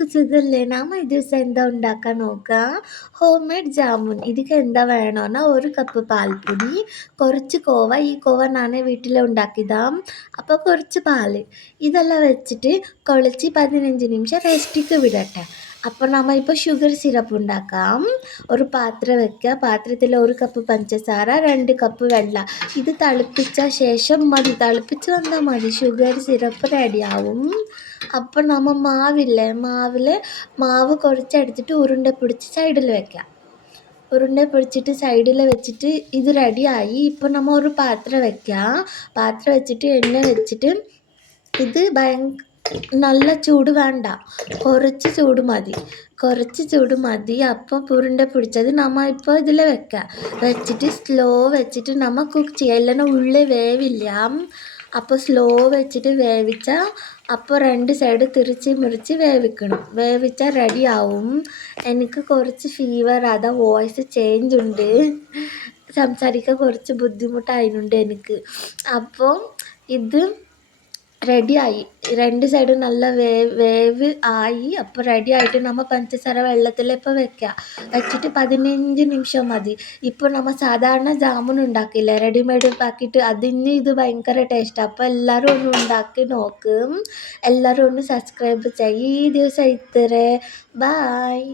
എല്ലാവർക്കും സുഖല്ലേ? നാം ഈ ദിവസം എന്താ ഉണ്ടാക്കാൻ നോക്കുക? Home made jamun. ഇതിക്ക് എന്താ വേണമെന്നാ 1 കപ്പ് പാൽപ്പൊടി, കുറച്ച് കോവ. ഈ കോവ ഞാനേ വീട്ടിൽ ഉണ്ടാക്കിയതാ. അപ്പോൾ കുറച്ച് പാല്. ഇതെല്ലാം വെച്ചിട്ട് കുഴച്ച് 15 നിമിഷം റെസ്റ്റിക്ക് വിടട്ടെ. അപ്പോൾ നമ്മൾ ഇപ്പോൾ ഷുഗർ സിറപ്പ് ഉണ്ടാക്കാം. ഒരു പാത്രം വെക്കുക. പാത്രത്തിൽ 1 കപ്പ് പഞ്ചസാര, 2 കപ്പ് വെള്ളം. ഇത് തിളപ്പിച്ച ശേഷം മതി, തിളപ്പിച്ച് വന്നാൽ മതി, ഷുഗർ സിറപ്പ് റെഡിയാവും. അപ്പോൾ നമ്മൾ മാവ് കുറച്ചെടുത്തിട്ട് ഉരുണ്ട പിടിച്ച് സൈഡിൽ വെക്കാം. ഉരുണ്ട പിടിച്ചിട്ട് സൈഡിൽ വെച്ചിട്ട് ഇത് റെഡിയായി. ഇപ്പോൾ നമ്മൾ ഒരു പാത്രം വെക്കുക. പാത്രം വെച്ചിട്ട് എണ്ണ വെച്ചിട്ട് ഇത് നല്ല ചൂട് വേണ്ട, കുറച്ച് ചൂട് മതി. അപ്പം ഉരുണ്ട പിടിച്ചത് നമ്മൾ ഇപ്പോൾ ഇതിൽ വെച്ചിട്ട് സ്ലോ വെച്ചിട്ട് നമ്മൾ കുക്ക് ചെയ്യുക. എല്ലാം ഉള്ളിൽ വേവില്ല. അപ്പോൾ സ്ലോ വെച്ചിട്ട് വേവിച്ചാൽ അപ്പോൾ 2 സൈഡ് തിരിച്ച് മുറിച്ച് വേവിച്ചാൽ റെഡിയാവും. എനിക്ക് കുറച്ച് ഫീവർ, അതാ വോയിസ് ചേഞ്ച് ഉണ്ട്, സംസാരിക്കാൻ കുറച്ച് ബുദ്ധിമുട്ടായിട്ടുണ്ട് എനിക്ക്. അപ്പോൾ ഇത് റെഡിയായി, 2 സൈഡും നല്ല വേവ് ആയി. അപ്പോൾ റെഡി ആയിട്ട് നമ്മൾ പഞ്ചസാര വെള്ളത്തിൽ ഇപ്പോൾ വെച്ചിട്ട് 15 നിമിഷം മതി. ഇപ്പോൾ നമ്മൾ സാധാരണ ജാമുൻ ഉണ്ടാക്കില്ലേ, റെഡിമെയ്ഡ് പാക്കറ്റ്, അതിന് ഇത് ഭയങ്കര ടേസ്റ്റാണ്. അപ്പോൾ എല്ലാവരും ഒന്ന് ഉണ്ടാക്കി നോക്കും. എല്ലാവരും ഒന്ന് സബ്സ്ക്രൈബ് ചെയ്യും. ഈ ദിവസം ഇത്രേ. ബായ്.